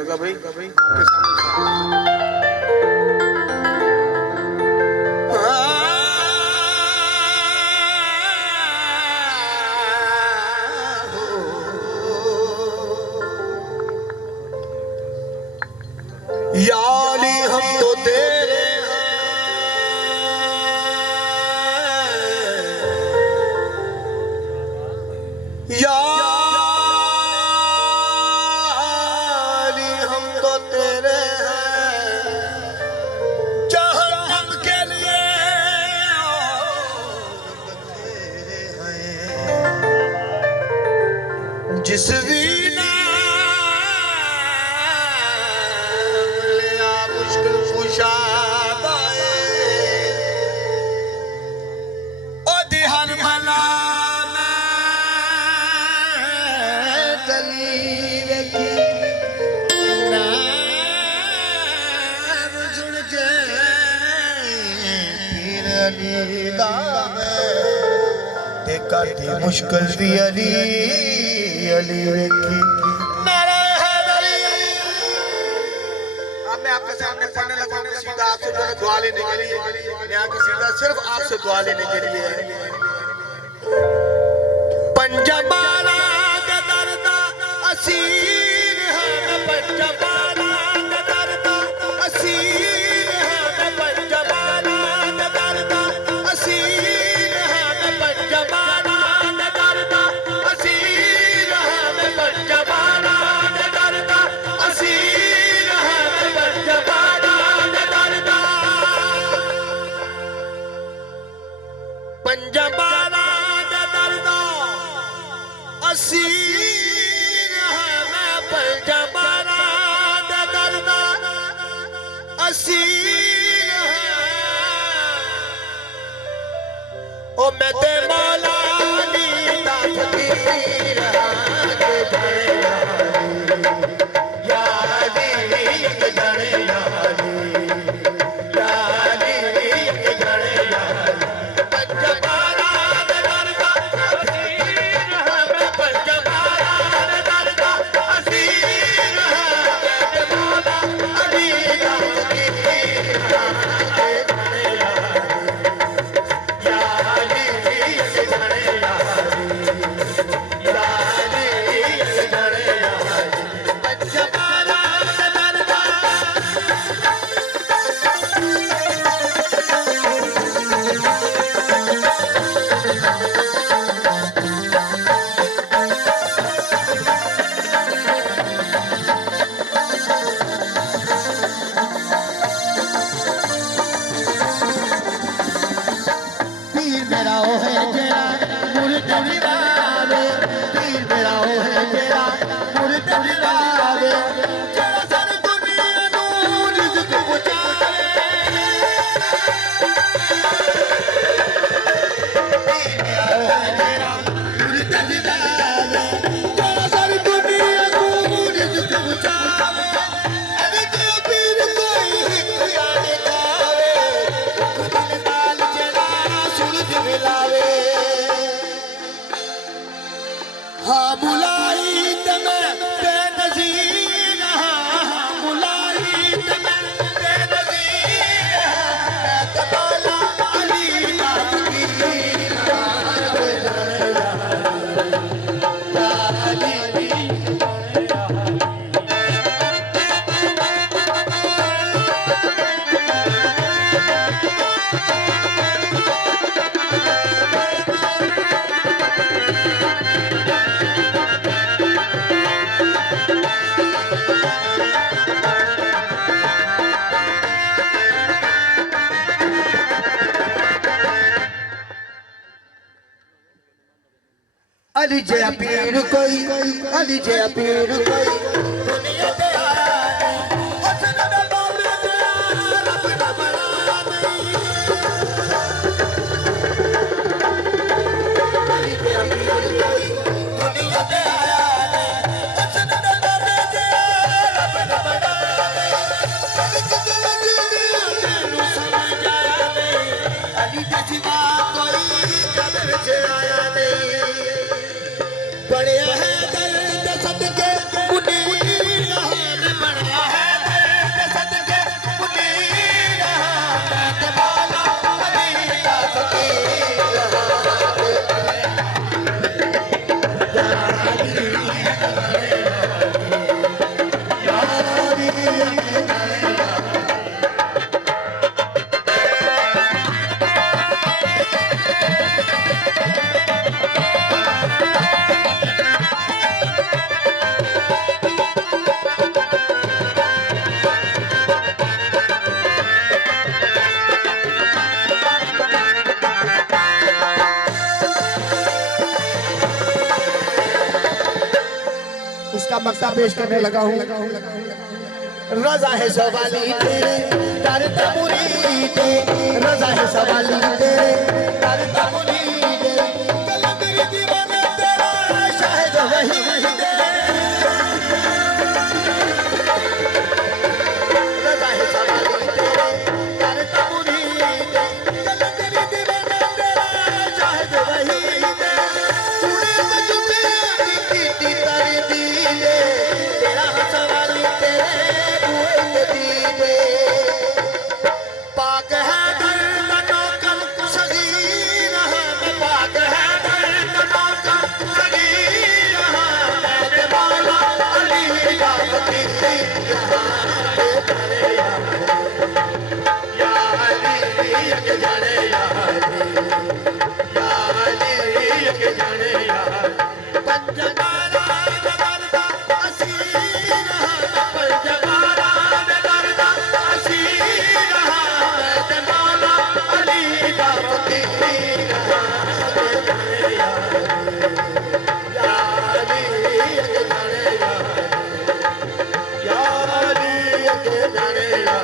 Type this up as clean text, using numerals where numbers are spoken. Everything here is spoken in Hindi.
रजा भाई आपके सामने याली हम तो तेरे याली हम तो तेरे हैं जहन्नम के लिए जिस वीना काटी मुश्किल दी अली अली की नारा हैदरी। अब मैं आपके सामने पढ़ने लगा सीधा आपसे जो दुआ लेने के लिए यहाँ के सीधा सिर्फ आपसे दुआ लेने के लिए पंजबाला के दर्दा असीर है पंजबाला के दर्दा असीर है पंजबाला के दर्दा असीर है पंजबाला पंजबाला दे दर्दा असीर है मैं पंजबाला दे दर्दा असीर है ओ मैं ते मौला दी दा फकीर के जड़े अली जय पीर कोई अली जय पीर कोई दुनिया पे आया उसने न बाबे रब न बना नहीं अली जय पीर कोई दुनिया पे आया उसने न बाबे रब न बना नहीं तेनु समझ आया नहीं अली जैसी बात कोई कदर से आया नहीं बढ़िया है दर्द सदके मुनीर है बड़ा उसका मक्ता पेश करने लगा हूँ। रजा है सवाली तेरे डरता मुरीदे, रजा है सवाली तेरे डरता मुरीदे, कलंदरी दीवाना तेरा शाहिद वही दे। रजा है सवाली तेरे डरता मुरीदे, कलंदरी दीवाना तेरा शाहिद वही दे। तूने मुझे की तारी दी दे, तेरा सवाली तेरे बुए दी दे। पाक है दर्द नौकर सगीर है, पाक है दर्द नौकर सगीर है, मेरे मौला अली का फकीर या अली के जाने या अली, या अली के जाने या पंजगारा दर्द असीर है, पंजगारा दर्द असीर है, मेरे मौला अली का फकीर या अली के जाने या अली के जाने या